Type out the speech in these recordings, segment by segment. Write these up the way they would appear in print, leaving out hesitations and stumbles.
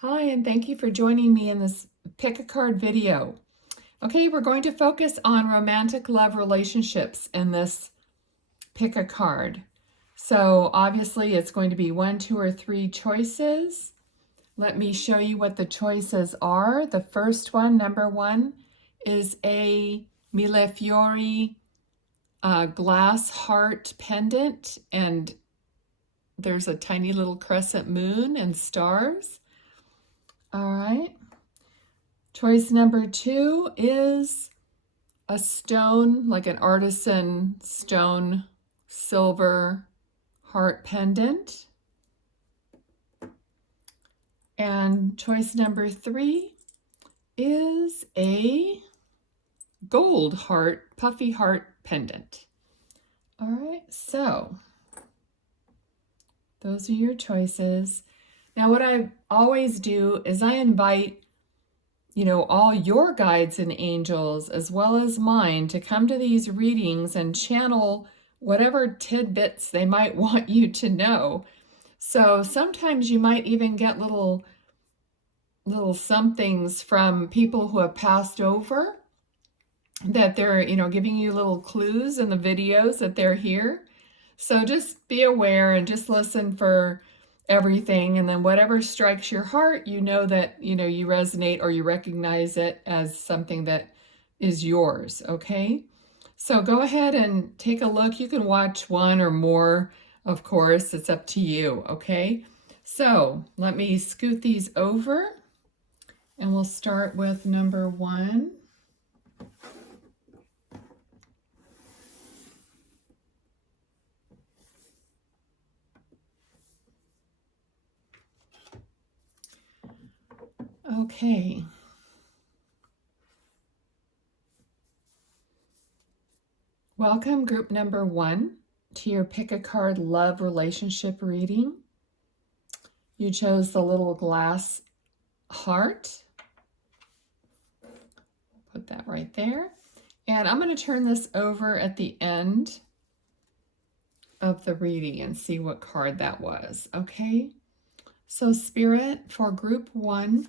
Hi, and thank you for joining me in this pick a card video. Okay, we're going to focus on romantic love relationships in this pick a card. So obviously it's going to be 1, 2, or 3 choices. Let me show you what the choices are. The first one, number 1, is a Millefiori glass heart pendant, and there's a tiny little crescent moon and stars. All right. Choice number 2 is a stone, like an artisan stone silver heart pendant. And choice number 3 is a gold heart, puffy heart pendant. All right, so those are your choices. Now, what I always do is I invite all your guides and angels, as well as mine, to come to these readings and channel whatever tidbits they might want you to know. So sometimes you might even get little somethings from people who have passed over, that they're, giving you little clues in the videos that they're here. So just be aware and just listen for everything, and then whatever strikes your heart, that you resonate or you recognize it as something that is yours. Okay, so go ahead and take a look. You can watch one or more, of course, it's up to you. Okay, so let me scoot these over and we'll start with number 1. Okay. Welcome, group number 1, to your pick a card love relationship reading. You chose the little glass heart. Put that right there. And I'm going to turn this over at the end of the reading and see what card that was. Okay. So Spirit, for group 1,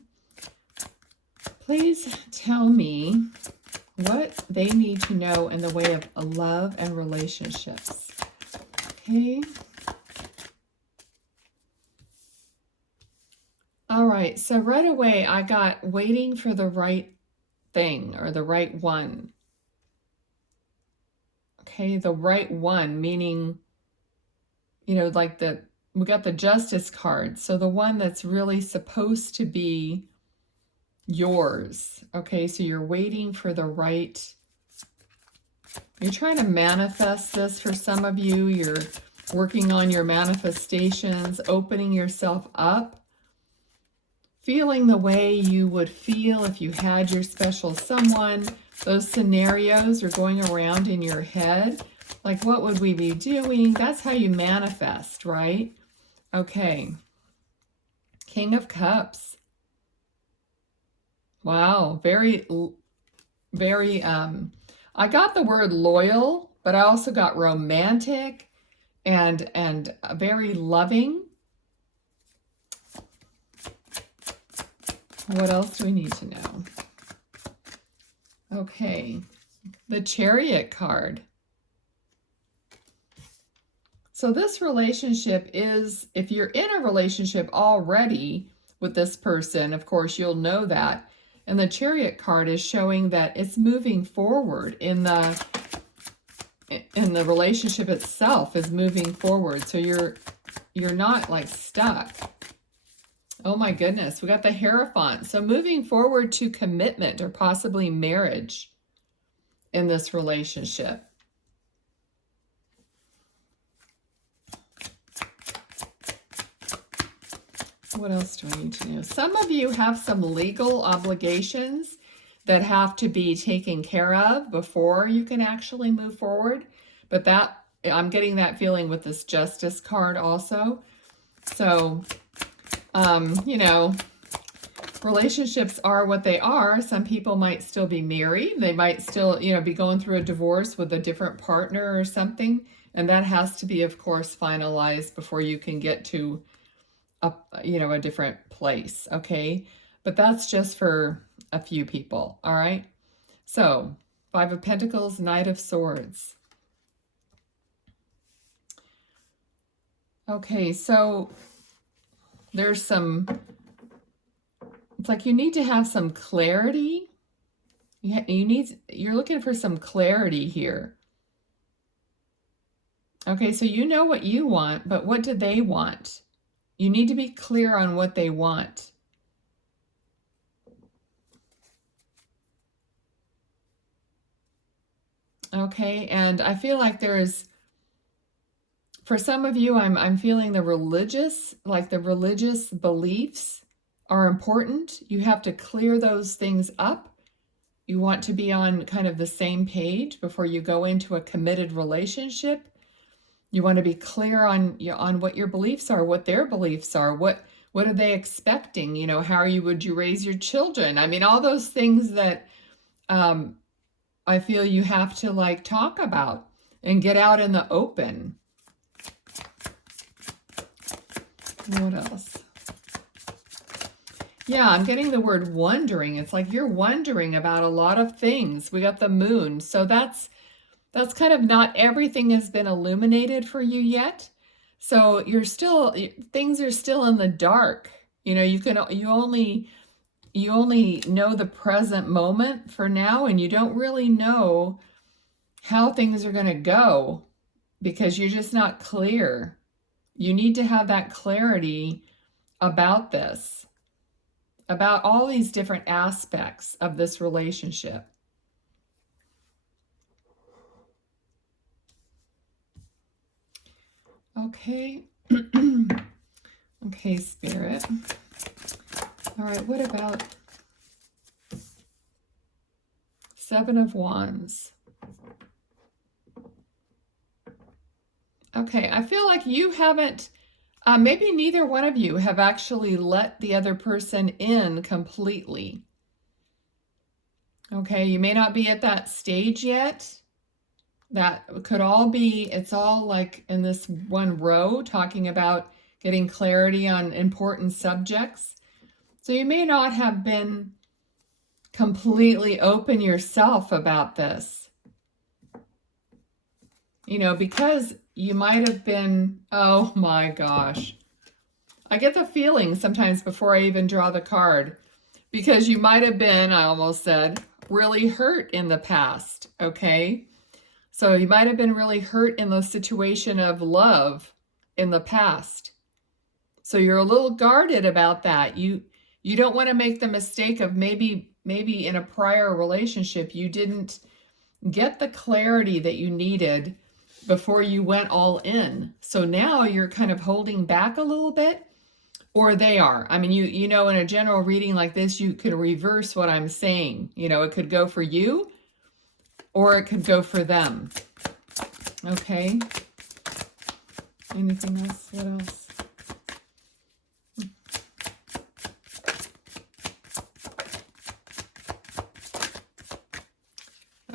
please tell me what they need to know in the way of love and relationships. Okay. All right. So right away, I got waiting for the right thing or the right one. Okay. The right one, meaning, like we got the Justice card. So the one that's really supposed to be yours. Okay, so you're waiting for the right, you're trying to manifest this. For some of you, you're working on your manifestations, opening yourself up, feeling the way you would feel if you had your special someone. Those scenarios are going around in your head. Like, what would we be doing? That's how you manifest, right? Okay. King of Cups. Wow, very, I got the word loyal, but I also got romantic and very loving. What else do we need to know? Okay, the Chariot card. So this relationship is, if you're in a relationship already with this person, of course, you'll know that. And the Chariot card is showing that it's moving forward in the relationship itself is moving forward. So you're not like stuck. Oh my goodness, we got the Hierophant. So moving forward to commitment or possibly marriage in this relationship. What else do I need to know? Some of you have some legal obligations that have to be taken care of before you can actually move forward. But that, I'm getting that feeling with this Justice card also. So, relationships are what they are. Some people might still be married. They might still, be going through a divorce with a different partner or something. And that has to be, of course, finalized before you can get to a different place, okay? But that's just for a few people, all right? So, Five of Pentacles, Knight of Swords. Okay, so there's some, it's like you need to have some clarity. You're looking for some clarity here. Okay, so you know what you want, but what do they want? You need to be clear on what they want. Okay, and I feel like for some of you, I'm feeling the religious beliefs are important. You have to clear those things up. You want to be on kind of the same page before you go into a committed relationship. You want to be clear on what your beliefs are, what their beliefs are, what are they expecting? You know, would you raise your children? I mean, all those things that I feel you have to like talk about and get out in the open. What else? Yeah, I'm getting the word wondering. It's like you're wondering about a lot of things. We got the moon. So that's kind of not everything has been illuminated for you yet. So things are still in the dark. You know, you only know the present moment for now, and you don't really know how things are going to go because you're just not clear. You need to have that clarity about this, about all these different aspects of this relationship. Okay. Okay, Spirit. All right, what about Seven of Wands? Okay, I feel like you haven't, maybe neither one of you have actually let the other person in completely. Okay, you may not be at that stage yet. That could all be, it's all like in this one row talking about getting clarity on important subjects. So you may not have been completely open yourself about this. You know, because you might have been, oh my gosh. I get the feeling sometimes before I even draw the card, because you might have been, I almost said, really hurt in the past, okay? So you might have been really hurt in the situation of love in the past. So you're a little guarded about that. You don't want to make the mistake of maybe in a prior relationship you didn't get the clarity that you needed before you went all in. So now you're kind of holding back a little bit, or they are. I mean, you know, in a general reading like this, you could reverse what I'm saying. You know, it could go for you or it could go for them. Okay. Anything else? What else?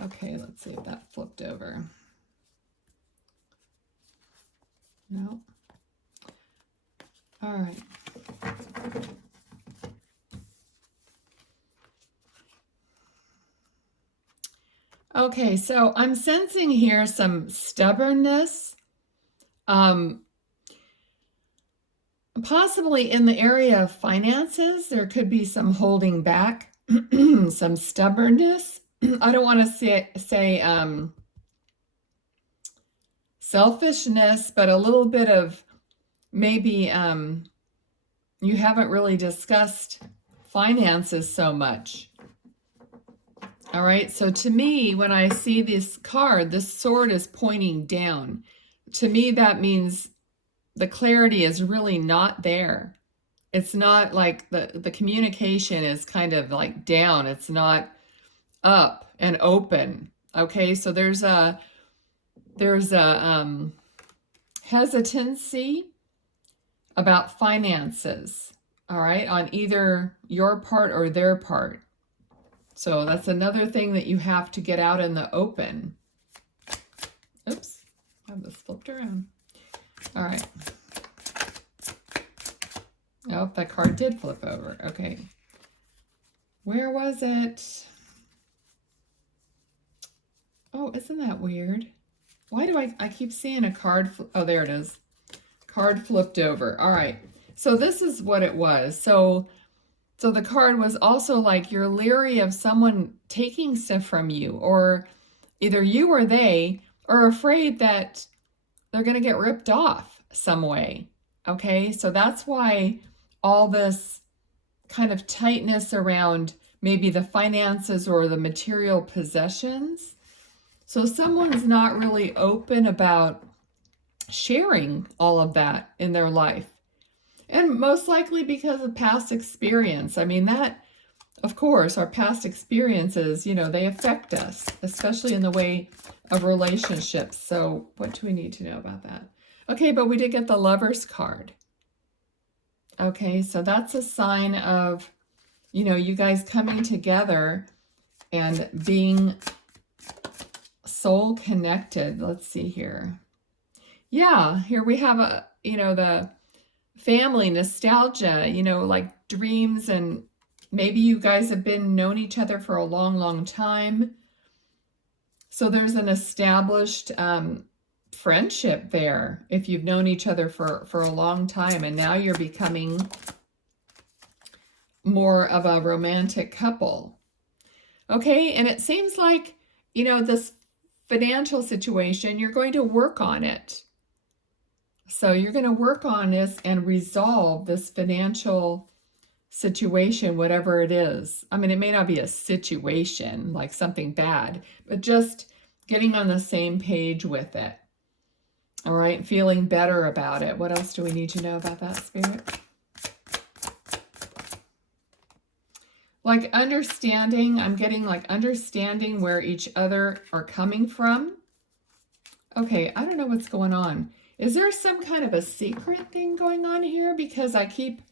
Okay, let's see if that flipped over. No. All right. Okay, so I'm sensing here some stubbornness, possibly in the area of finances. There could be some holding back, some stubbornness. I don't want to say selfishness, but a little bit of maybe you haven't really discussed finances so much. All right, so to me, when I see this card, this sword is pointing down. To me, that means the clarity is really not there. It's not like the communication is kind of like down. It's not up and open. Okay, so there's a hesitancy about finances, all right, on either your part or their part. So that's another thing that you have to get out in the open. Oops, I have this flipped around. All right. Oh, that card did flip over. Okay. Where was it? Oh, isn't that weird? Why do I keep seeing a card? Oh, there it is. Card flipped over. All right. So this is what it was. So the card was also like you're leery of someone taking stuff from you, or either you or they are afraid that they're going to get ripped off some way. Okay. So that's why all this kind of tightness around maybe the finances or the material possessions. So someone's not really open about sharing all of that in their life. And most likely because of past experience. I mean, that, of course, our past experiences, you know, they affect us, especially in the way of relationships. So what do we need to know about that? Okay, but we did get the Lover's card. Okay, so that's a sign of, you know, you guys coming together and being soul connected. Let's see here. Yeah, here we have a, you know, the family nostalgia, you know, like dreams, and maybe you guys have been known each other for a long, long time. So there's an established friendship there if you've known each other for a long time, and now you're becoming more of a romantic couple. Okay, and it seems like, you know, this financial situation, you're going to work on it. So you're going to work on this and resolve this financial situation, whatever it is. I mean, it may not be a situation like something bad, but just getting on the same page with it. All right, feeling better about it. What else do we need to know about that, Spirit? Like understanding, I'm getting like understanding where each other are coming from. Okay, I don't know what's going on. Is there some kind of a secret thing going on here? Because I keep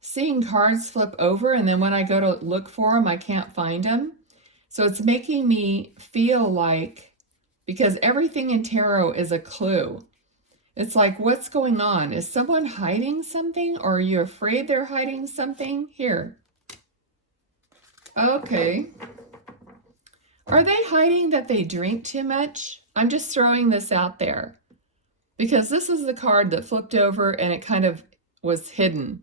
seeing cards flip over, and then when I go to look for them, I can't find them. So it's making me feel like, because everything in tarot is a clue. It's like, what's going on? Is someone hiding something, or are you afraid they're hiding something? Here. Okay. Are they hiding that they drink too much? I'm just throwing this out there. Because this is the card that flipped over and it kind of was hidden.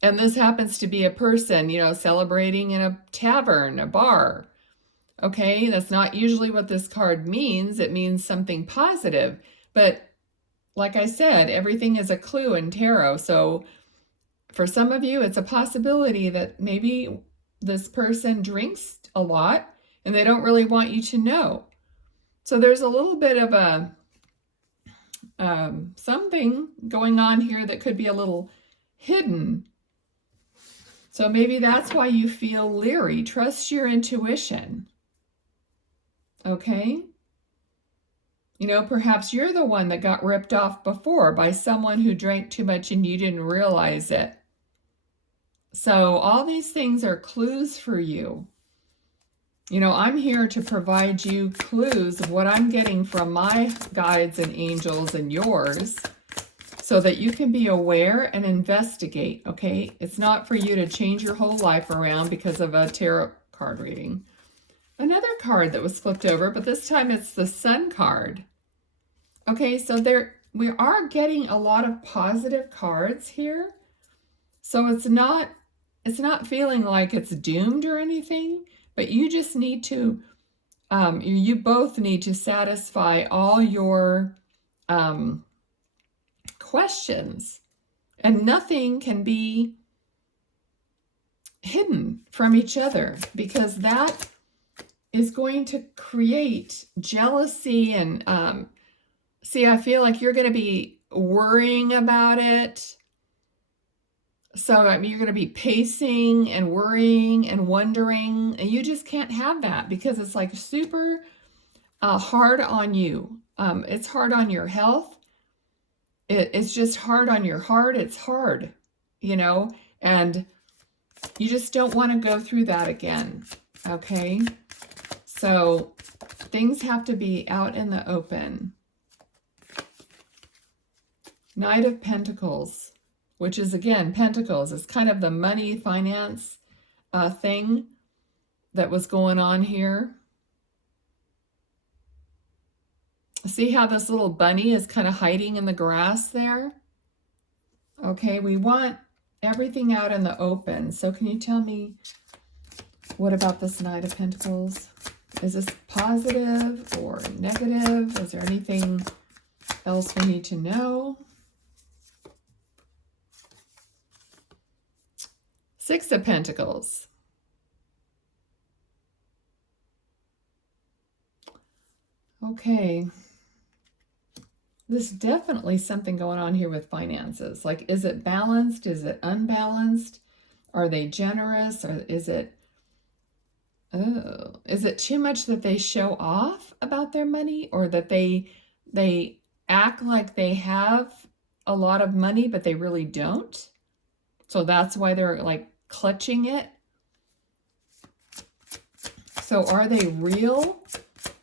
And this happens to be a person, you know, celebrating in a tavern, a bar. Okay, that's not usually what this card means. It means something positive. But like I said, everything is a clue in tarot. So for some of you, it's a possibility that maybe this person drinks a lot and they don't really want you to know. So there's a little bit of a something going on here that could be a little hidden. So maybe that's why you feel leery. Trust your intuition. Okay? You know, perhaps you're the one that got ripped off before by someone who drank too much and you didn't realize it. So all these things are clues for you. You know, I'm here to provide you clues of what I'm getting from my guides and angels and yours, so that you can be aware and investigate, okay? It's not for you to change your whole life around because of a tarot card reading. Another card that was flipped over, but this time it's the Sun card. Okay, so we are getting a lot of positive cards here. So it's not feeling like it's doomed or anything, but you just need to, you both need to satisfy all your questions, and nothing can be hidden from each other, because that is going to create jealousy. And see, I feel like you're going to be worrying about it. So I mean, you're going to be pacing and worrying and wondering, and you just can't have that, because it's like super hard on you. It's hard on your health. It's just hard on your heart. It's hard, you know, and you just don't want to go through that again. Okay. So things have to be out in the open. Knight of Pentacles. which is, again, Pentacles. It's kind of the money, finance thing that was going on here. See how this little bunny is kind of hiding in the grass there? Okay, we want everything out in the open. So can you tell me, what about this Knight of Pentacles? Is this positive or negative? Is there anything else we need to know? Six of Pentacles. Okay. There's definitely something going on here with finances. Like, is it balanced? Is it unbalanced? Are they generous? Or is it too much that they show off about their money, or that they act like they have a lot of money, but they really don't? So that's why they're like clutching it. So are they real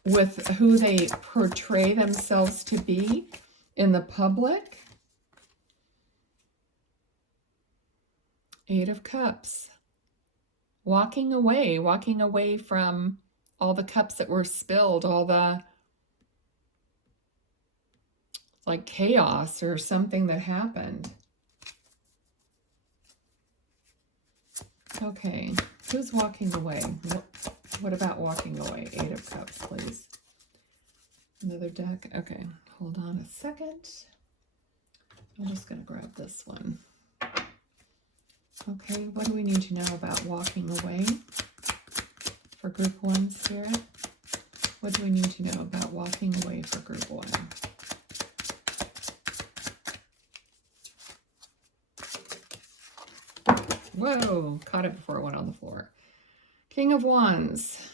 with who they portray themselves to be in the public? Eight of Cups. Walking away from all the cups that were spilled, all the like chaos or something that happened. Okay, who's walking away? What about walking away? Eight of Cups, please. Another deck. Okay, hold on a second. I'm just going to grab this one. Okay, what do we need to know about walking away for Group 1, Spirit? What do we need to know about walking away for Group 1? Whoa, caught it before it went on the floor. King of Wands.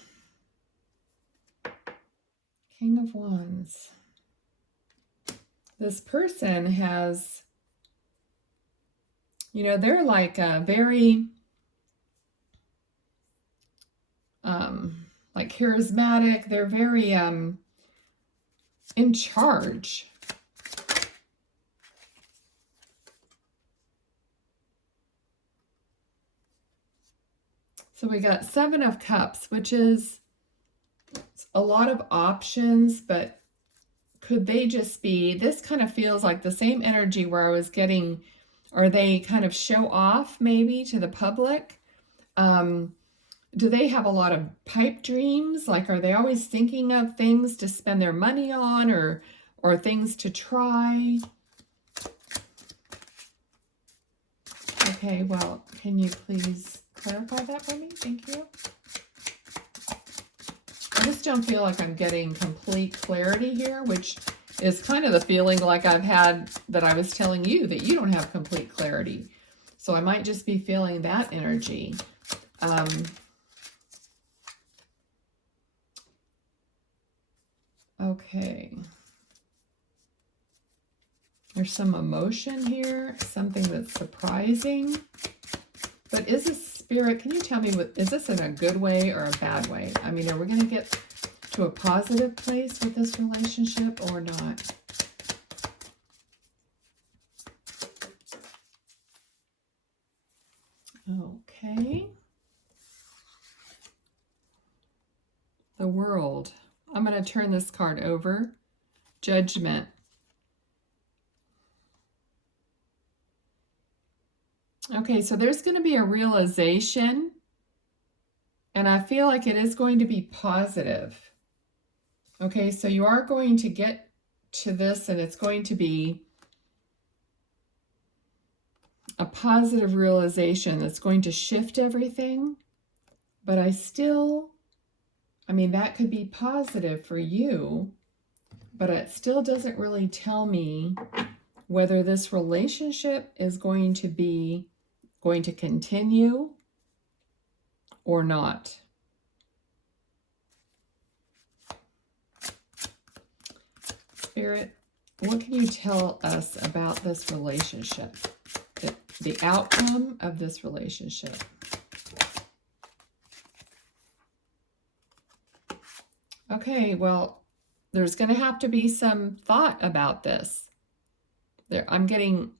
King of Wands. This person has, you know, they're like a very, like charismatic. They're very in charge. So we got Seven of Cups, which is a lot of options, but could they just be, this kind of feels like the same energy where I was getting, or they kind of show off maybe to the public? Do they have a lot of pipe dreams? Like, are they always thinking of things to spend their money on, or things to try? Okay, well, can you please clarify that for me? Thank you. I just don't feel like I'm getting complete clarity here, which is kind of the feeling like I've had that I was telling you, that you don't have complete clarity. So I might just be feeling that energy. Okay. There's some emotion here, something that's surprising. But is this, Spirit, can you tell me, is this in a good way or a bad way? I mean, are we going to get to a positive place with this relationship or not? Okay. The World. I'm going to turn this card over. Judgment. Okay, so there's going to be a realization, and I feel like it is going to be positive. Okay, so you are going to get to this, and it's going to be a positive realization that's going to shift everything. But I mean, that could be positive for you, but it still doesn't really tell me whether this relationship is going to continue or not. Spirit, what can you tell us about this relationship? The outcome of this relationship. Okay, well, there's going to have to be some thought about this. I'm getting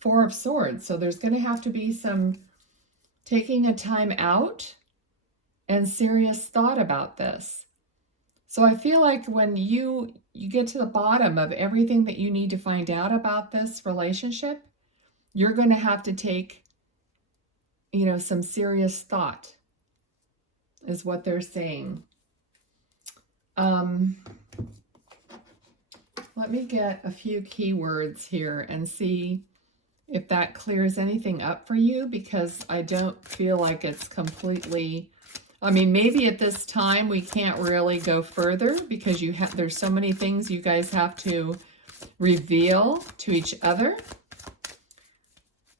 Four of Swords. So there's going to have to be some taking a time out and serious thought about this. So I feel like when you get to the bottom of everything that you need to find out about this relationship, you're going to have to take, you know, some serious thought, is what they're saying. Let me get a few keywords here and see if that clears anything up for you, because I don't feel like it's completely, I mean, maybe at this time we can't really go further because there's so many things you guys have to reveal to each other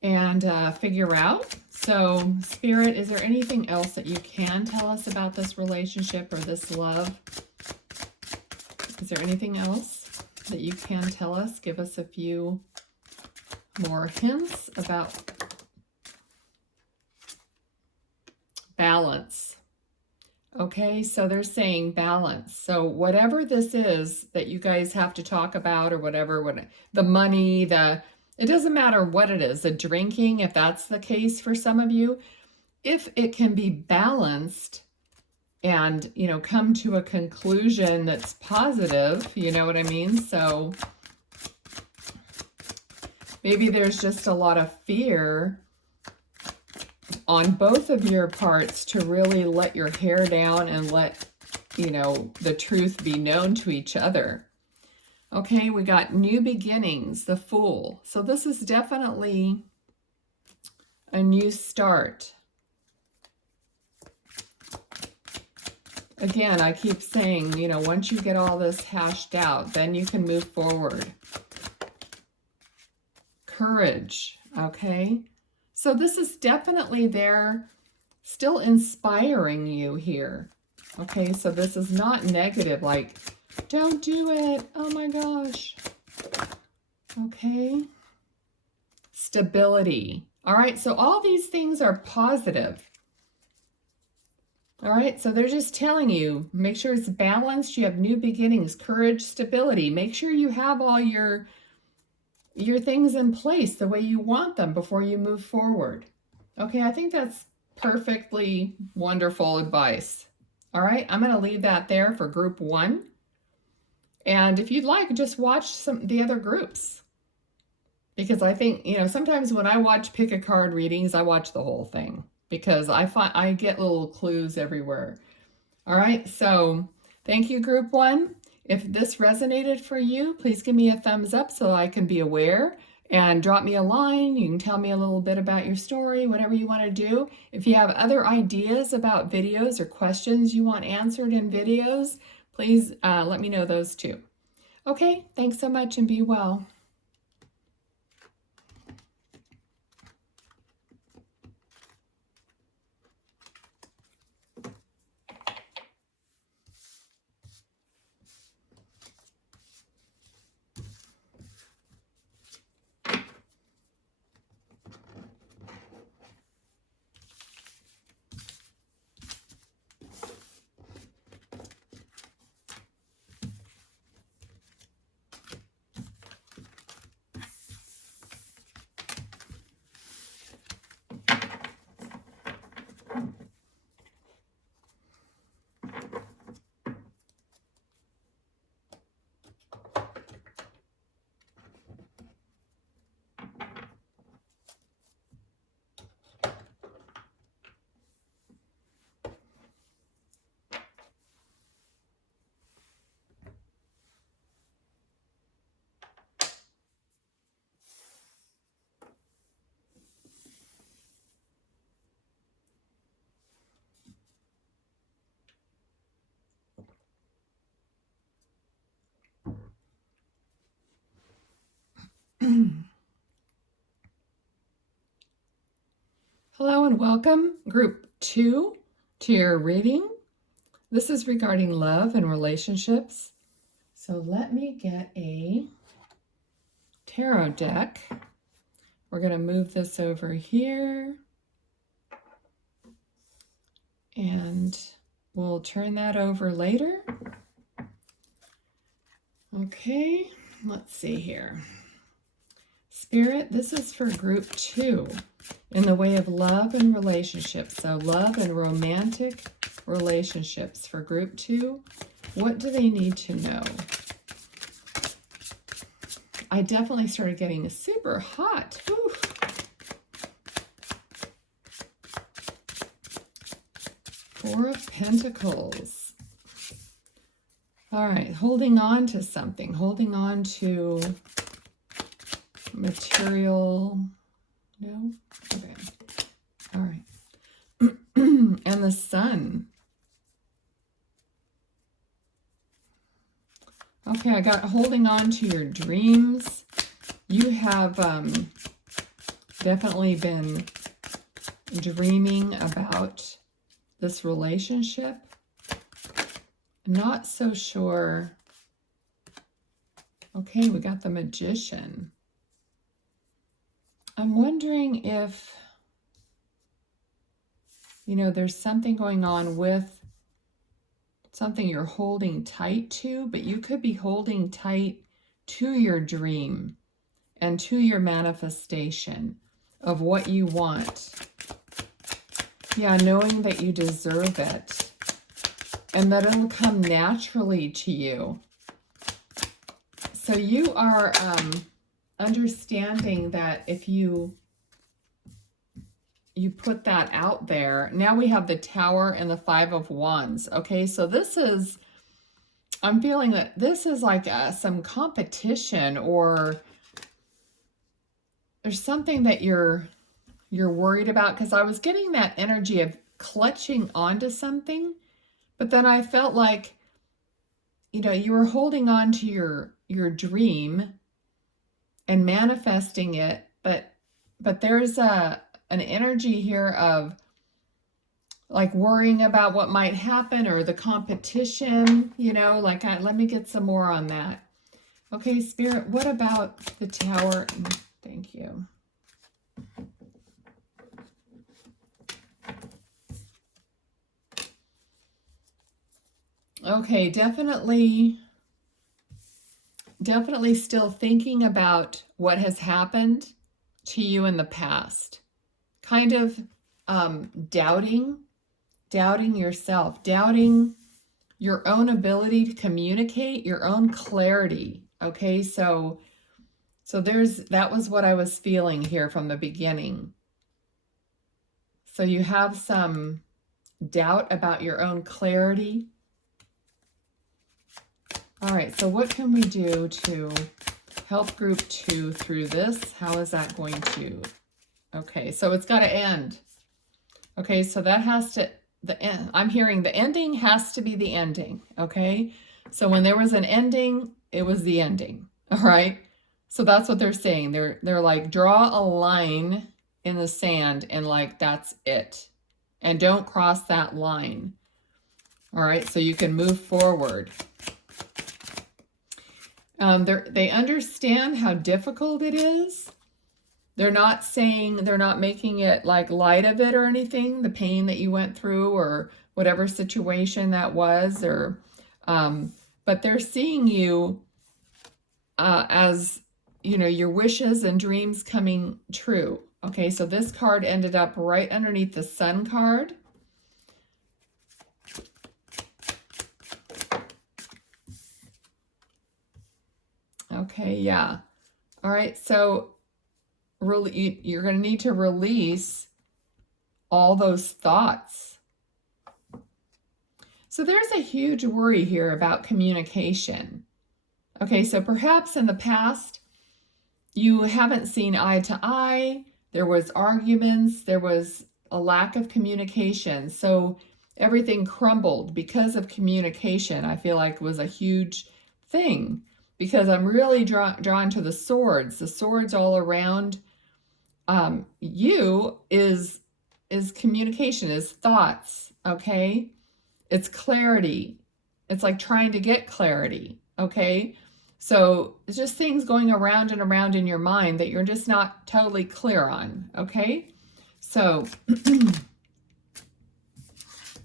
and figure out. So, Spirit, is there anything else that you can tell us about this relationship or this love? Is there anything else that you can tell us? Give us a few more hints about balance. Okay, so they're saying balance. So whatever this is that you guys have to talk about, or whatever, the money, it doesn't matter what it is, the drinking, if that's the case for some of you, if it can be balanced and, you know, come to a conclusion that's positive, you know what I mean? So maybe there's just a lot of fear on both of your parts to really let your hair down and let, you know, the truth be known to each other. Okay, we got new beginnings, the Fool. So this is definitely a new start. Again, I keep saying, you know, once you get all this hashed out, then you can move forward. Courage, okay? So this is definitely there, still inspiring you here. Okay, so this is not negative, like, don't do it, oh my gosh. Okay. Stability. All right, so all these things are positive. All right, so they're just telling you, make sure it's balanced, you have new beginnings, courage, stability. Make sure you have all your things in place the way you want them before you move forward. Okay, I think that's perfectly wonderful advice. All right, I'm going to leave that there for group 1. And if you'd like, just watch the other groups. Because I think, you know, sometimes when I watch pick a card readings, I watch the whole thing, because I get little clues everywhere. All right, so thank you, group 1. If this resonated for you, please give me a thumbs up so I can be aware, and drop me a line. You can tell me a little bit about your story, whatever you want to do. If you have other ideas about videos or questions you want answered in videos, please let me know those too. Okay, thanks so much and be well. Hello and welcome, group 2, to your reading. This is regarding love and relationships. So let me get a tarot deck. We're going to move this over here, and we'll turn that over later. Okay, let's see here. Spirit, this is for group 2 in the way of love and relationships. So love and romantic relationships for group 2. What do they need to know? I definitely started getting super hot. Whew. Four of Pentacles. All right, holding on to something, holding on to material. No? Okay. All right. And the Sun. Okay, I got holding on to your dreams. You have definitely been dreaming about this relationship. Not so sure. Okay, we got the Magician. I'm wondering if, you know, there's something going on with something you're holding tight to, but you could be holding tight to your dream and to your manifestation of what you want. Yeah, knowing that you deserve it and that it'll come naturally to you. So you are understanding that if you put that out there. Now we have the Tower and the Five of Wands. Okay, so this is, I'm feeling that this is like some competition, or there's something that you're worried about, because I was getting that energy of clutching onto something, but then I felt like, you know, you were holding on to your dream and manifesting it, but there's an energy here of like worrying about what might happen or the competition, you know, like let me get some more on that. Okay, Spirit, what about the Tower? Thank you. Okay, definitely still thinking about what has happened to you in the past. Kind of doubting yourself, doubting your own ability to communicate, your own clarity. Okay, so that was what I was feeling here from the beginning. So you have some doubt about your own clarity. All right, so what can we do to help group 2 through this? How is that going to... Okay, so it's got to end. Okay, so that has to, the end. I'm hearing the ending has to be the ending. Okay, so when there was an ending, it was the ending. All right, so that's what they're saying. They're like, draw a line in the sand and like, that's it. And don't cross that line. All right, so you can move forward. They understand how difficult it is. They're not saying, they're not making it like light of it or anything, the pain that you went through or whatever situation that was, or, but they're seeing you as, you know, your wishes and dreams coming true. Okay, so this card ended up right underneath the Sun card. Okay, yeah. All right, so really, you're going to need to release all those thoughts. So there's a huge worry here about communication. Okay, so perhaps in the past, you haven't seen eye to eye. There was arguments. There was a lack of communication. So everything crumbled because of communication. I feel like was a huge thing, because I'm really drawn to the swords. The swords all around you is communication, is thoughts, okay? It's clarity. It's like trying to get clarity, okay? So it's just things going around and around in your mind that you're just not totally clear on, okay? So,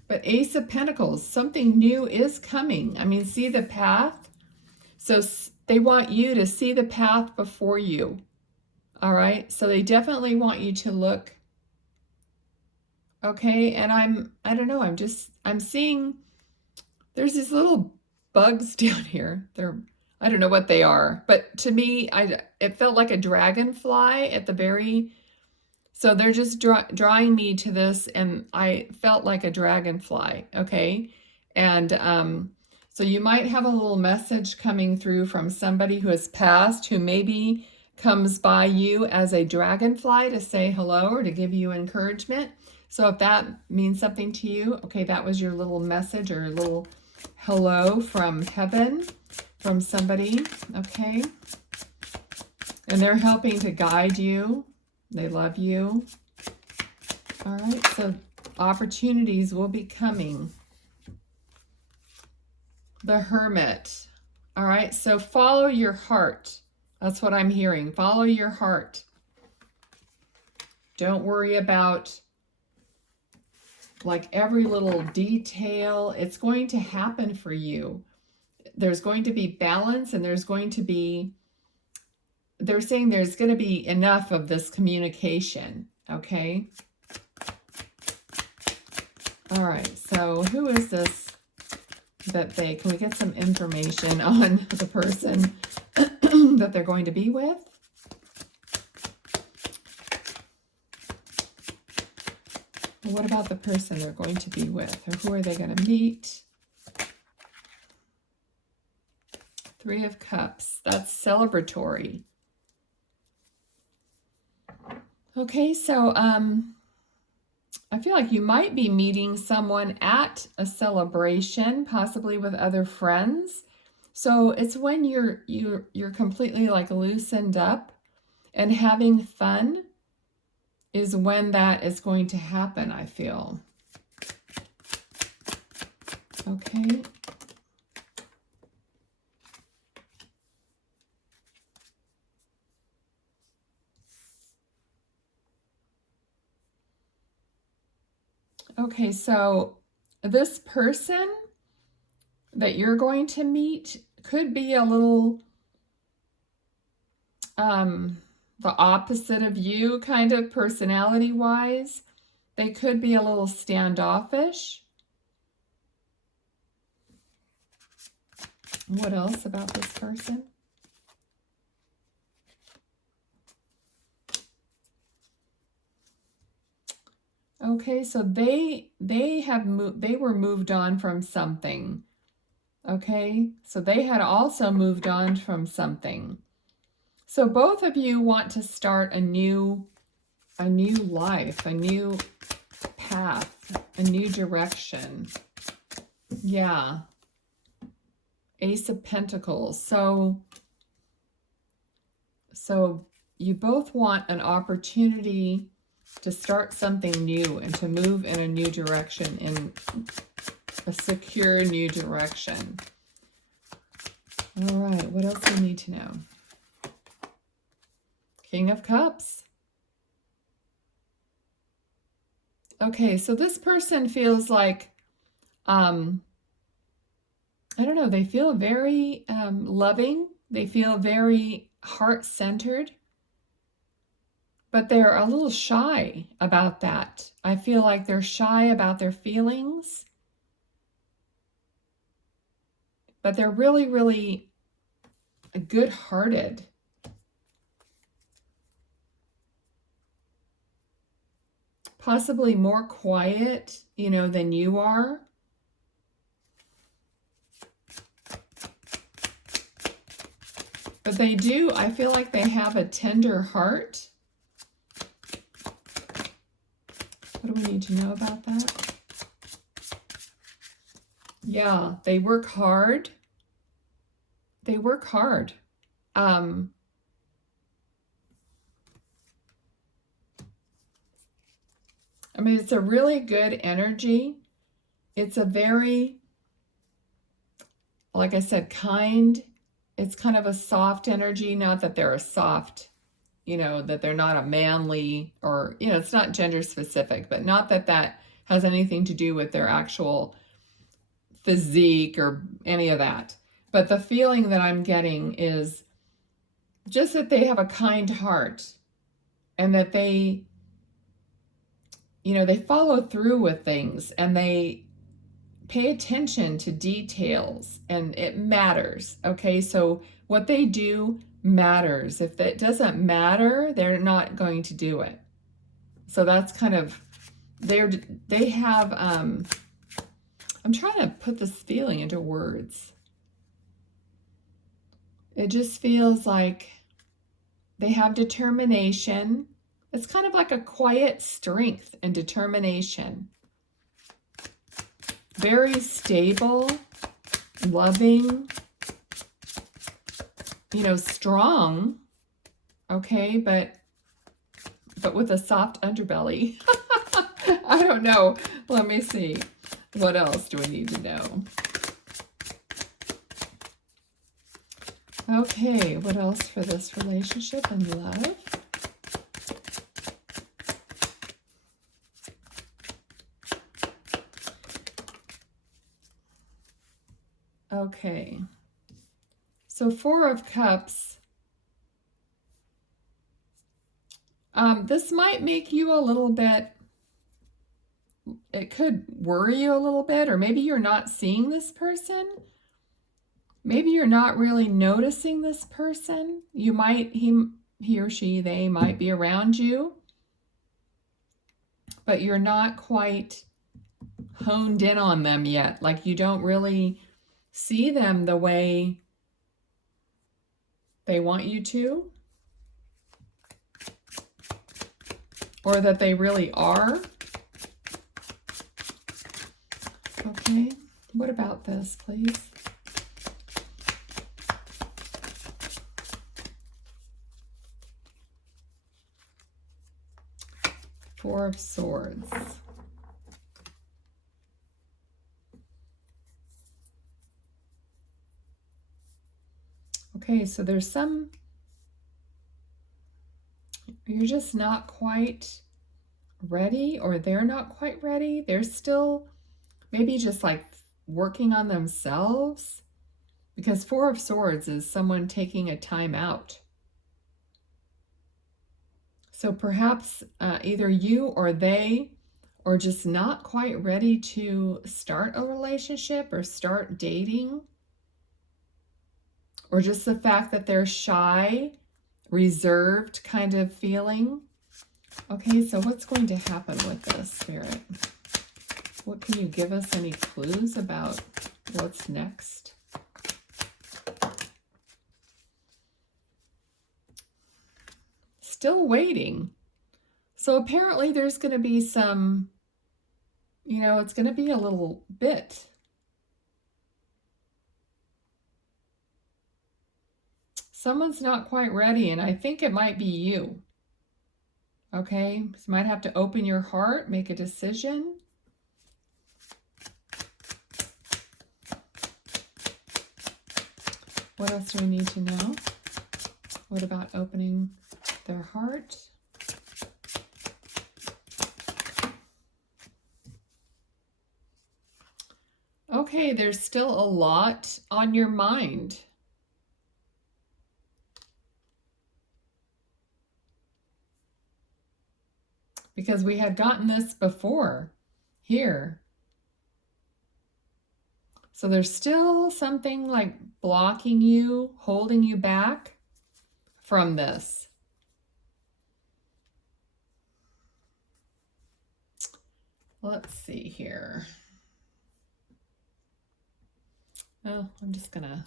but Ace of Pentacles, something new is coming. I mean, see the path? So they want you to see the path before you. All right, so they definitely want you to look. Okay, and I don't know, I'm seeing there's these little bugs down here. I don't know what they are, but to me, it felt like a dragonfly at the very, so they're just drawing me to this, and I felt like a dragonfly, okay? And so you might have a little message coming through from somebody who has passed, who maybe comes by you as a dragonfly to say hello or to give you encouragement. So if that means something to you, okay, that was your little message or little hello from heaven, from somebody, okay? And they're helping to guide you. They love you. All right, so opportunities will be coming. The Hermit. All right, so follow your heart. That's what I'm hearing. Follow your heart. Don't worry about like every little detail. It's going to happen for you. There's going to be balance, and there's going to be, they're saying there's going to be enough of this communication, okay? All right, so who is this can we get some information on the person that they're going to be with? What about the person they're going to be with, or who are they going to meet? Three of Cups, that's celebratory. Okay, so I feel like you might be meeting someone at a celebration, possibly with other friends. So it's when you're completely like loosened up and having fun is when that is going to happen, I feel. Okay. Okay, so this person that you're going to meet could be a little the opposite of you, kind of personality-wise. They could be a little standoffish. What else about this person? Okay, so they were moved on from something. Okay, so they had also moved on from something. So both of you want to start a new life, a new path, a new direction. Yeah. Ace of Pentacles. So you both want an opportunity to start something new and to move in a new direction, in a secure new direction. All right, what else do you need to know? King of Cups. Okay, so this person feels like, I don't know, they feel very loving. They feel very heart-centered, but they're a little shy about that. I feel like they're shy about their feelings, but they're really, really good-hearted. Possibly more quiet, you know, than you are. But they do, I feel like they have a tender heart. What do we need to know about that? Yeah, they work hard. They work hard. I mean, it's a really good energy. It's a very, like I said, kind. It's kind of a soft energy. Not that they're a soft, you know, that they're not a manly, or, you know, it's not gender specific, but not that that has anything to do with their actual physique or any of that. But the feeling that I'm getting is just that they have a kind heart. and that they, they follow through with things, and they pay attention to details, and it matters. Okay, so what they do matters. If it doesn't matter, they're not going to do it. So that's kind of, they have, I'm trying to put this feeling into words. It just feels like they have determination. It's kind of like a quiet strength and determination. Very stable, loving, strong, okay, but with a soft underbelly. I don't know. Let me see. What else do I need to know? Okay, what else for this relationship and love? Okay, so Four of Cups. This might make you a little bit, it could worry you a little bit, or maybe you're not seeing this person. Maybe you're not really noticing this person. You might, he or she, they might be around you, but you're not quite honed in on them yet. Like you don't really see them the way they want you to, or that they really are. Okay, what about this, please? Four of Swords. Okay, so there's some, you're just not quite ready, or they're not quite ready. They're still maybe just like working on themselves, because Four of Swords is someone taking a time out. So perhaps either you or they are just not quite ready to start a relationship or start dating, or just the fact that they're shy, reserved kind of feeling. Okay, so what's going to happen with this, Spirit? What can you give us? Any clues about what's next? Still waiting. So apparently there's going to be some, it's going to be a little bit. Someone's not quite ready, and I think it might be you. Okay, so you might have to open your heart, make a decision. What else do we need to know? What about opening their heart? Okay, there's still a lot on your mind. Because we had gotten this before here. So there's still something like blocking you, holding you back from this. Let's see here. Oh, I'm just gonna,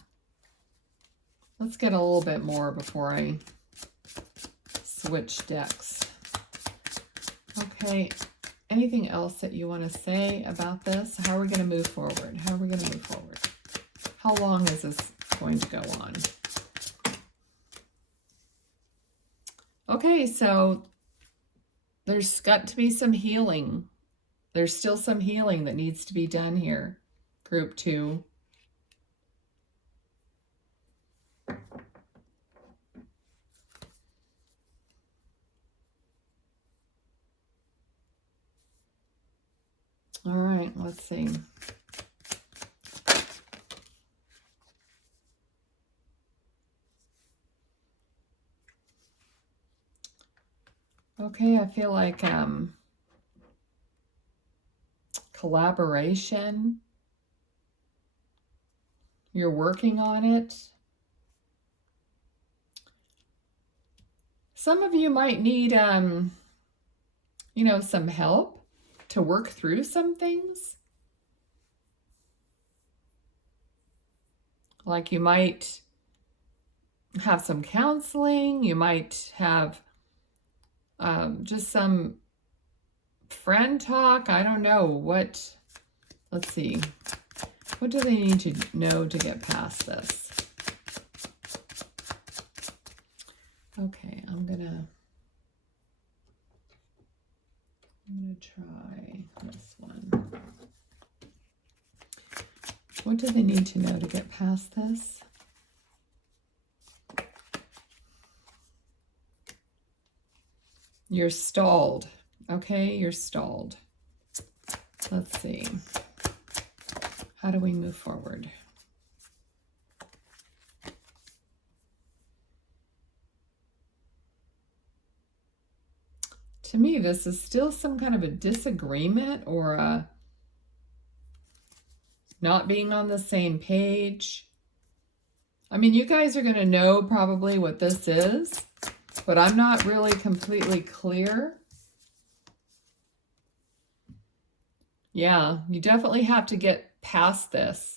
let's get a little bit more before I switch decks. Okay, anything else that you want to say about this? How are we going to move forward? How are we going to move forward? How long is this going to go on? Okay, so there's got to be some healing. There's still some healing that needs to be done here. Group 2. All right, let's see. Okay, I feel like collaboration. You're working on it. Some of you might need, you know, some help to work through some things. Like you might have some counseling. You might have just some friend talk. I don't know what. Let's see. What do they need to know to get past this? Okay, I'm gonna try this one. What do they need to know to get past this? You're stalled. Okay, you're stalled. Let's see. How do we move forward? To me, this is still some kind of a disagreement or a not being on the same page. I mean, you guys are going to know probably what this is, but I'm not really completely clear. Yeah, you definitely have to get past this.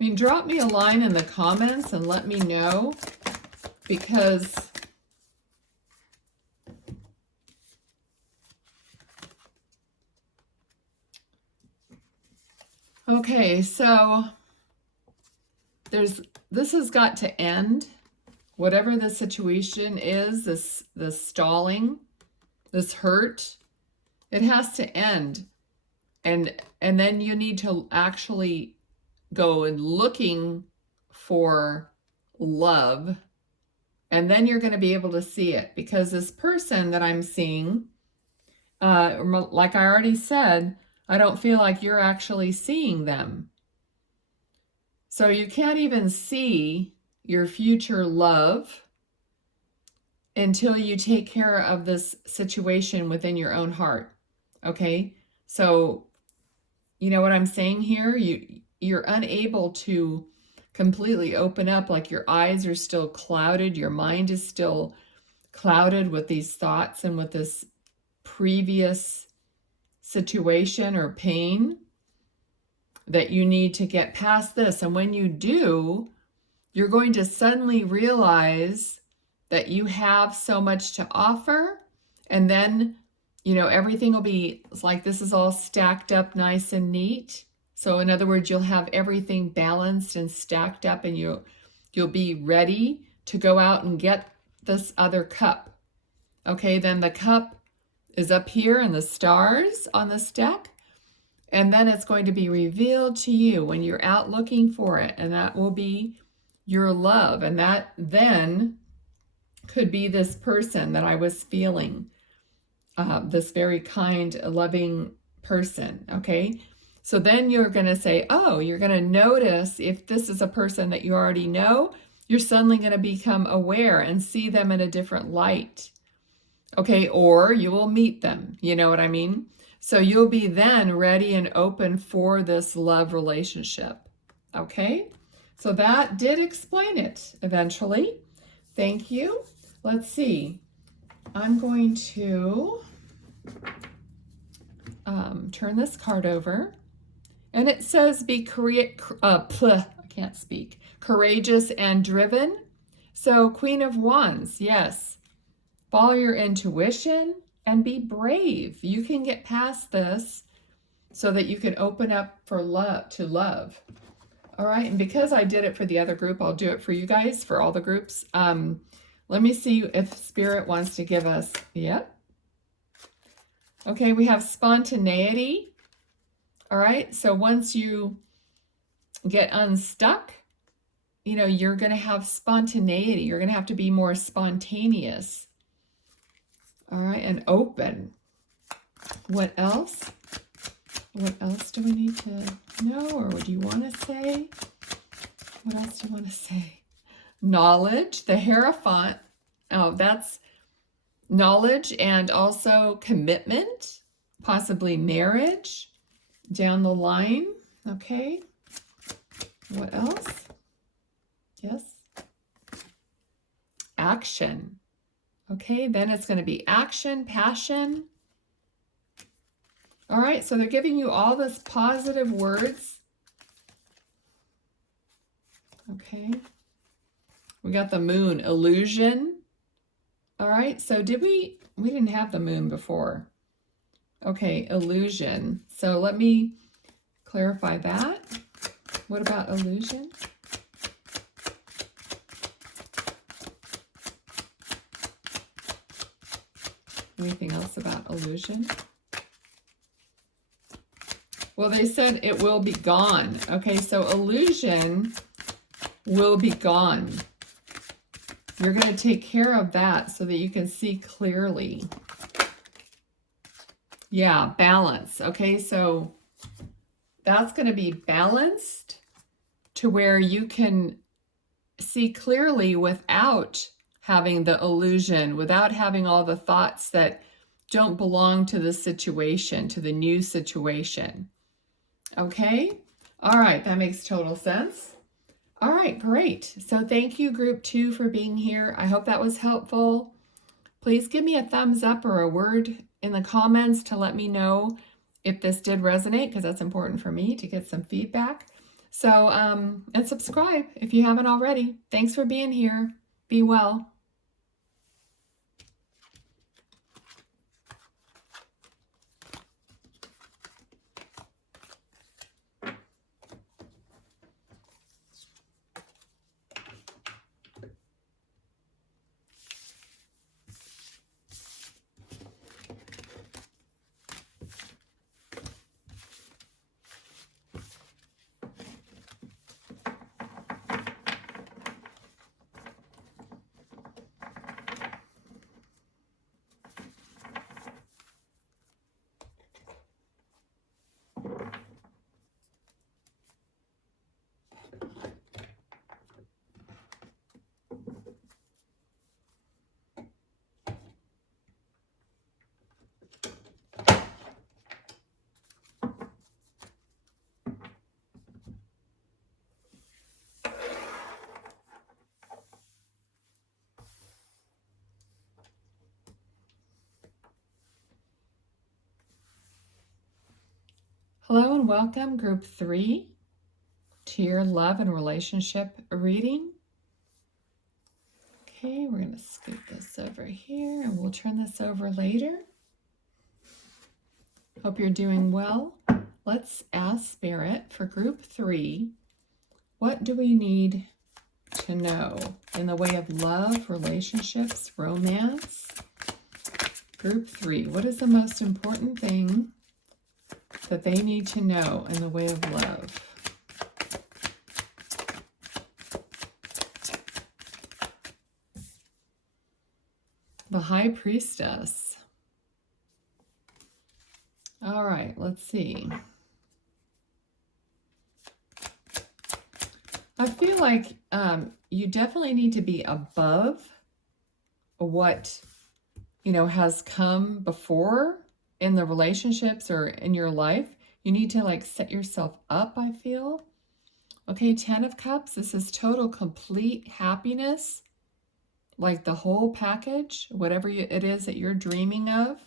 I mean, drop me a line in the comments and let me know, because okay, so this has got to end. Whatever the situation is, this stalling, this hurt, it has to end. And then you need to actually go and looking for love, and then you're going to be able to see it, because this person that I'm seeing, like I already said, I don't feel like you're actually seeing them. So you can't even see your future love until you take care of this situation within your own heart. Okay? So you know what I'm saying here? You're unable to completely open up, like your eyes are still clouded, your mind is still clouded with these thoughts and with this previous situation or pain, that you need to get past this. And when you do, you're going to suddenly realize that you have so much to offer, and then, you know, everything will be like, this is all stacked up nice and neat. So in other words, you'll have everything balanced and stacked up, and you'll be ready to go out and get this other cup. Okay, then the cup is up here in the stars on the stack, and then it's going to be revealed to you when you're out looking for it, and that will be your love. And that then could be this person that I was feeling, this very kind, loving person. Okay, so then you're going to say, oh, you're going to notice if this is a person that you already know, you're suddenly going to become aware and see them in a different light. Okay, or you will meet them, you know what I mean? So you'll be then ready and open for this love relationship. Okay, so that did explain it eventually. Thank you. Let's see. I'm going to turn this card over. And it says be courageous and driven. So Queen of Wands, yes. Follow your intuition and be brave. You can get past this so that you can open up for love, to love. All right, and because I did it for the other group, I'll do it for you guys, for all the groups. Let me see if Spirit wants to give us, yep. Okay, we have spontaneity. All right, so once you get unstuck, you know, you're going to have spontaneity. You're going to have to be more spontaneous. All right, and open. What else? What else do we need to know, or what do you want to say? What else do you want to say? Knowledge, the Hierophant. Oh, that's knowledge and also commitment, possibly marriage down the line. Okay. What else? Yes. Action. Okay, then it's going to be action, passion. All right, so they're giving you all this positive words. Okay. We got the moon, illusion. All right, so we didn't have the moon before. Okay, illusion. So let me clarify that. What about illusion? Anything else about illusion? Well, they said it will be gone. Okay, so illusion will be gone. You're going to take care of that so that you can see clearly. Yeah, balance. Okay, so that's going to be balanced to where you can see clearly without having the illusion, without having all the thoughts that don't belong to the situation, to the new situation. Okay? All right, that makes total sense. All right, great. So thank you, Group 2, for being here. I hope that was helpful. Please give me a thumbs up or a word in the comments to let me know if this did resonate, because that's important for me to get some feedback. So, and subscribe if you haven't already. Thanks for being here. Be well. Hello and welcome, Group 3, to your love and relationship reading. Okay, we're going to scoot this over here and we'll turn this over later. Hope you're doing well. Let's ask Spirit for Group 3, what do we need to know in the way of love, relationships, romance? Group 3, what is the most important thing that they need to know in the way of love? The High Priestess. All right, let's see. I feel like you definitely need to be above what, has come before in the relationships or in your life. You need to like set yourself up, I feel. Okay, 10 of Cups, this is total complete happiness, like the whole package, whatever it is that you're dreaming of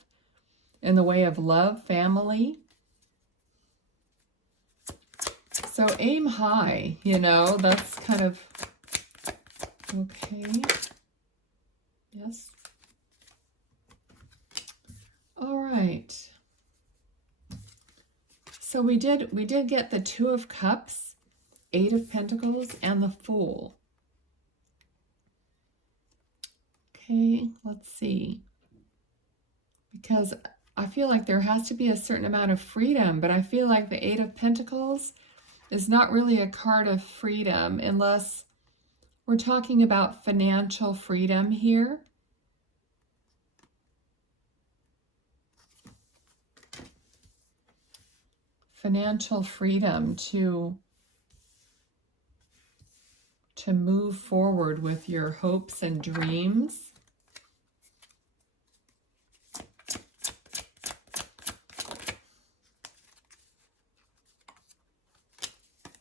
in the way of love, family. So aim high, that's kind of, okay, yes. All right. So we did get the 2 of Cups, 8 of Pentacles, and the Fool. Okay, let's see. Because I feel like there has to be a certain amount of freedom, but I feel like the 8 of Pentacles is not really a card of freedom unless we're talking about financial freedom here. financial freedom to move forward with your hopes and dreams.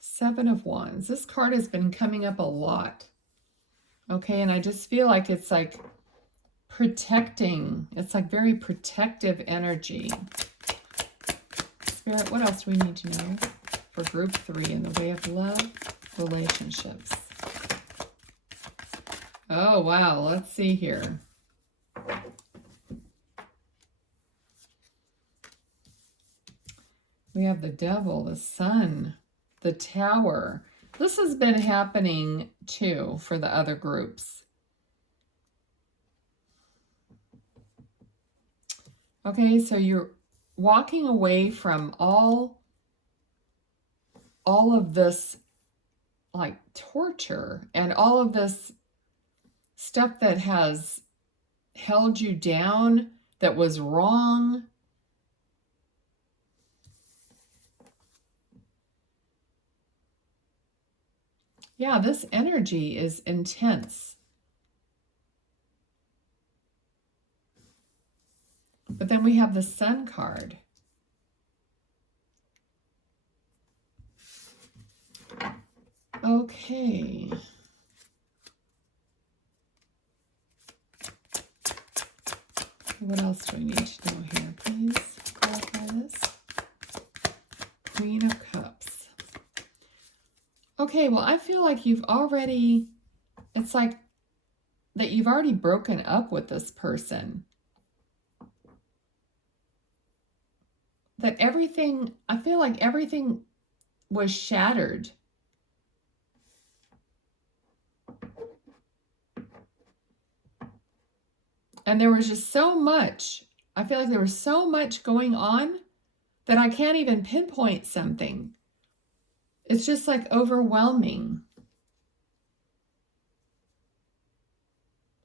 Seven of Wands. This card has been coming up a lot. Okay, and I just feel like it's like protecting. It's like very protective energy. Spirit, what else do we need to know for group 3 in the way of love, relationships? Oh, wow. Let's see here. We have the Devil, the Sun, the Tower. This has been happening too for the other groups. Okay, so you're walking away from all of this like torture and all of this stuff that has held you down, that was wrong. Yeah, this energy is intense. But then we have the Sun card. Okay. What else do we need to know here? Please clarify this. Queen of Cups. Okay, well, I feel like you've already, it's like that you've already broken up with this person. That everything, I feel like everything was shattered. And there was just so much, I feel like there was so much going on that I can't even pinpoint something. It's just like overwhelming.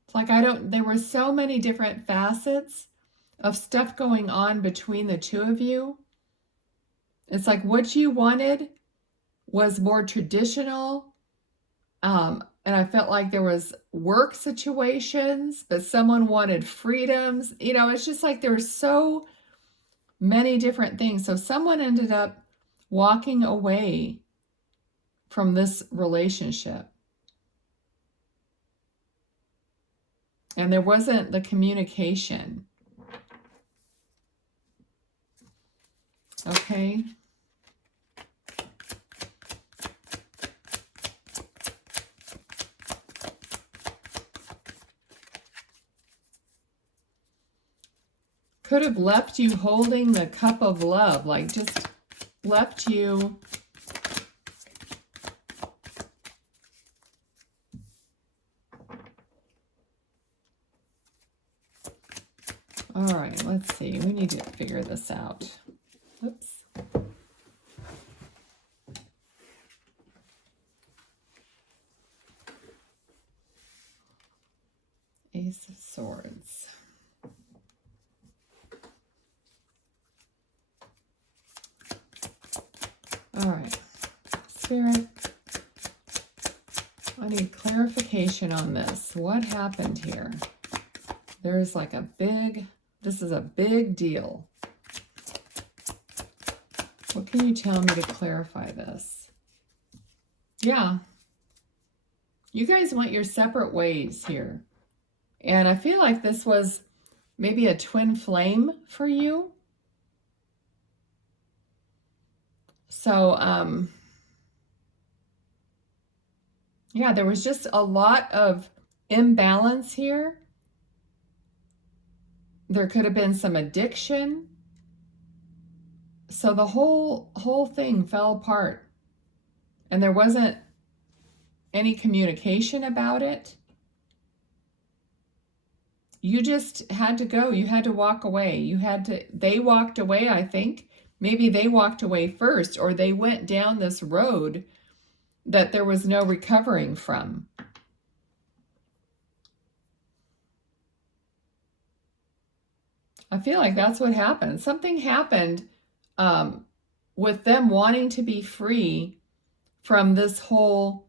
It's like there were so many different facets of stuff going on between the two of you. It's like what you wanted was more traditional. And I felt like there was work situations, but someone wanted freedoms. You know, it's just like there were so many different things. So someone ended up walking away from this relationship. And there wasn't the communication. Okay. Could have left you holding the cup of love, like just left you. All right, let's see. We need to figure this out. Oops. Ace of Swords. All right, Spirit, I need clarification on this. What happened here? There's like a big, this is a big deal. What can you tell me to clarify this? Yeah, you guys went your separate ways here. And I feel like this was maybe a twin flame for you. So, yeah, there was just a lot of imbalance here. There could have been some addiction. So the whole thing fell apart. And there wasn't any communication about it. You just had to go. You had to walk away. They walked away, I think. Maybe they walked away first, or they went down this road that there was no recovering from. I feel like that's what happened. Something happened with them wanting to be free from this whole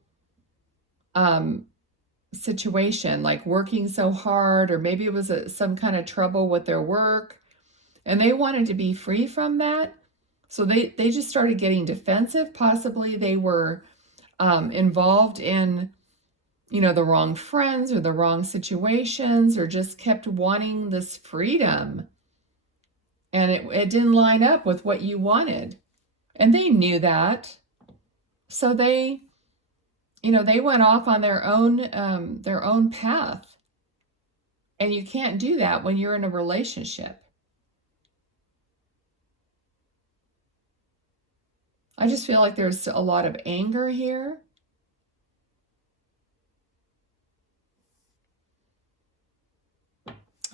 situation, like working so hard, or maybe it was some kind of trouble with their work, and they wanted to be free from that. So they just started getting defensive. Possibly they were involved in, the wrong friends or the wrong situations, or just kept wanting this freedom. And it didn't line up with what you wanted. And they knew that. So they went off on their own path. And you can't do that when you're in a relationship. I just feel like there's a lot of anger here.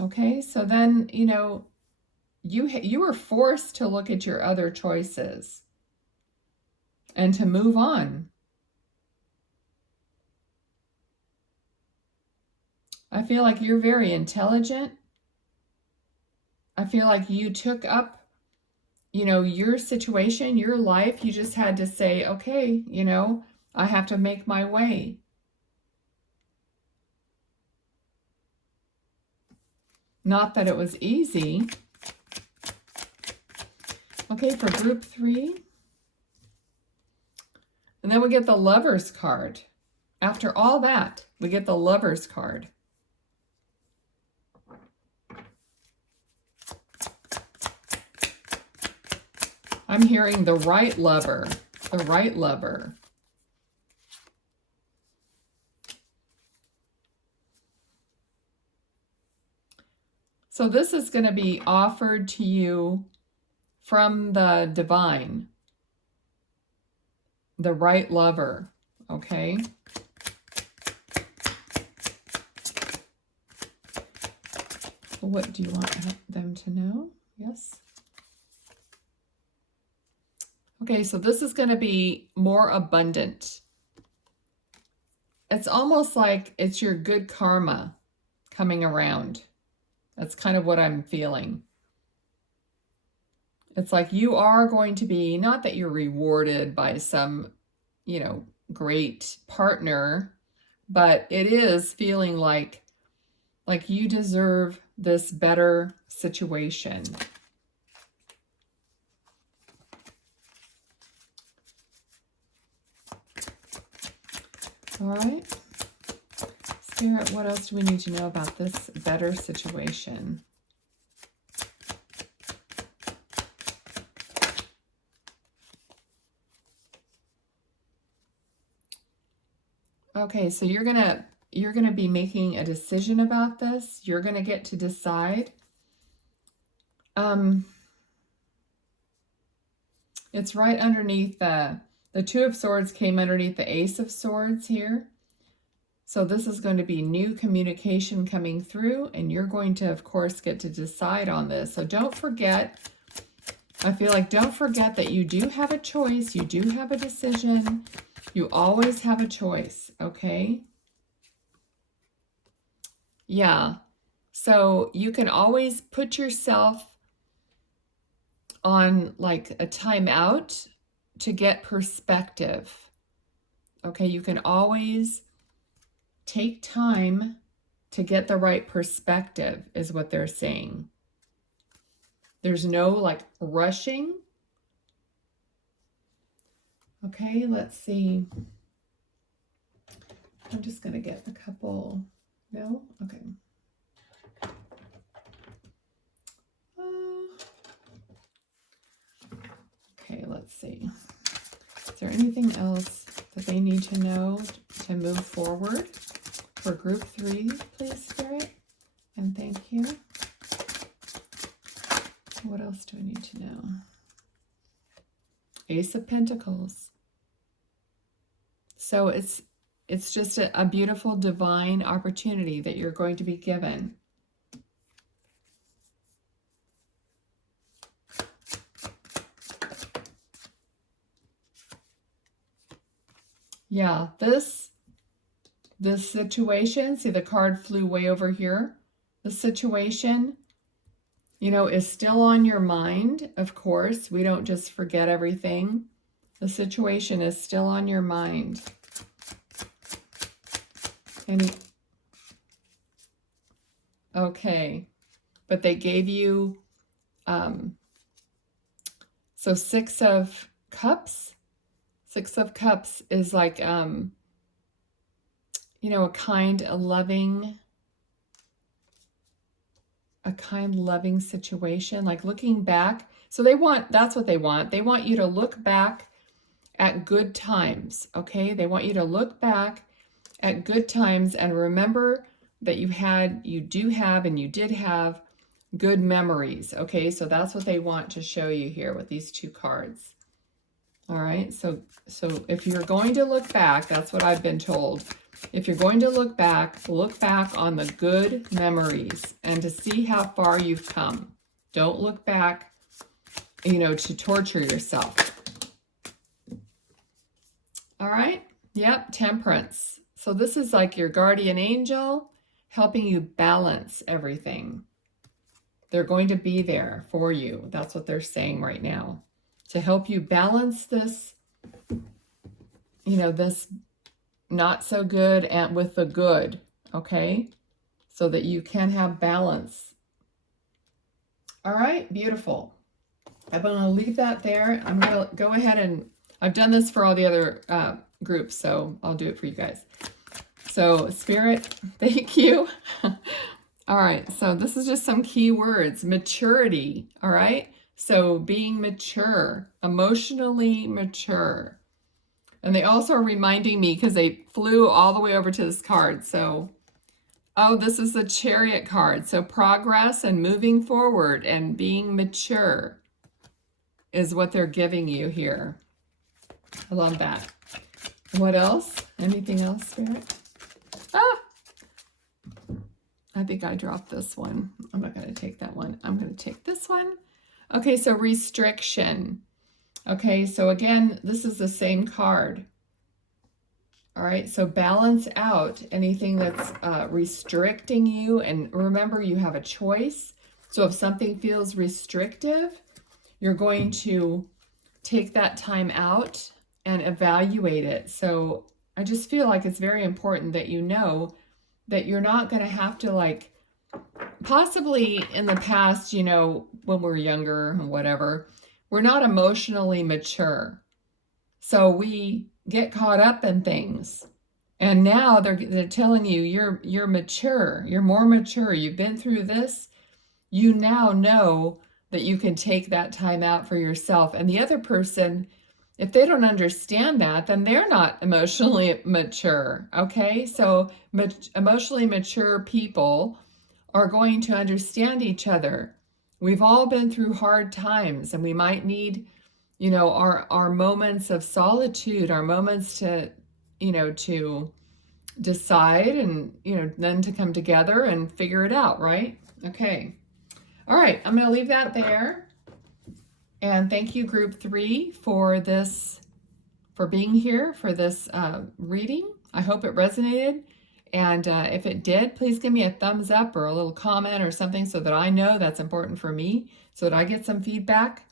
Okay, so then, you were forced to look at your other choices and to move on. I feel like you're very intelligent. I feel like you took up, your situation, your life. You just had to say, okay, I have to make my way. Not that it was easy. Okay, for group 3. And then we get the Lover's card. After all that, we get the Lover's card. I'm hearing the right lover, the right lover. So this is going to be offered to you from the divine, the right lover, okay? What do you want them to know? Yes. Okay, so this is going to be more abundant. It's almost like it's your good karma coming around. That's kind of what I'm feeling. It's like you are going to be, not that you're rewarded by some, great partner, but it is feeling like you deserve this better situation. All right. Spirit, what else do we need to know about this better situation? Okay, so you're gonna be making a decision about this. You're gonna get to decide. It's right underneath the Two of Swords came underneath the Ace of Swords here. So this is going to be new communication coming through, and you're going to, of course, get to decide on this. So don't forget, I feel like don't forget that you do have a choice. You do have a decision. You always have a choice, okay? Yeah. So you can always put yourself on like a timeout to get perspective. Okay, you can always take time to get the right perspective, is what they're saying. There's no like rushing. Okay, let's see. I'm just going to get a couple. No? Okay. Okay, let's see. Is there anything else that they need to know to move forward for group 3, please, Spirit? And thank you. What else do I need to know? Ace of Pentacles. So it's just a beautiful divine opportunity that you're going to be given. Yeah, this situation, see the card flew way over here. The situation is still on your mind. Of course, we don't just forget everything. The situation is still on your mind. Okay, but they gave you, so Six of Cups. Six of Cups is like, a kind, loving situation, like looking back. So that's what they want. They want you to look back at good times, okay? They want you to look back at good times and remember that you do have, and you did have good memories, okay? So that's what they want to show you here with these two cards. All right, so if you're going to look back, that's what I've been told. If you're going to look back on the good memories and to see how far you've come. Don't look back, to torture yourself. All right, yep, Temperance. So this is like your guardian angel helping you balance everything. They're going to be there for you. That's what they're saying right now. To help you balance this, this not so good and with the good, okay? So that you can have balance. All right, beautiful. I'm going to leave that there. I'm going to go ahead and, I've done this for all the other groups, so I'll do it for you guys. So Spirit, thank you. All right, so this is just some key words. Maturity, all right? So being mature, emotionally mature. And they also are reminding me, because they flew all the way over to this card. So, this is the Chariot card. So progress and moving forward and being mature is what they're giving you here. I love that. What else? Anything else, Spirit? I think I dropped this one. I'm not going to take that one. I'm going to take this one. Okay, so restriction. Okay, so again, this is the same card. All right, so balance out anything that's restricting you. And remember, you have a choice. So if something feels restrictive, you're going to take that time out and evaluate it. So I just feel like it's very important that you know that you're not going to have to, like, possibly in the past, when we're younger and whatever, we're not emotionally mature. So we get caught up in things. And now they're telling you you're mature. You're more mature. You've been through this. You now know that you can take that time out for yourself. And the other person, if they don't understand that, then they're not emotionally mature, okay? So emotionally mature people are going to understand each other. We've all been through hard times, and we might need, our moments of solitude, our moments to, to decide and, then to come together and figure it out, right? Okay. All right, I'm going to leave that there. And thank you, Group 3, for being here for this reading. I hope it resonated. And if it did, please give me a thumbs up or a little comment or something so that I know that's important for me, so that I get some feedback.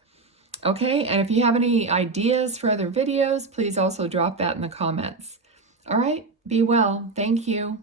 Okay, and if you have any ideas for other videos, please also drop that in the comments. All right, be well. Thank you.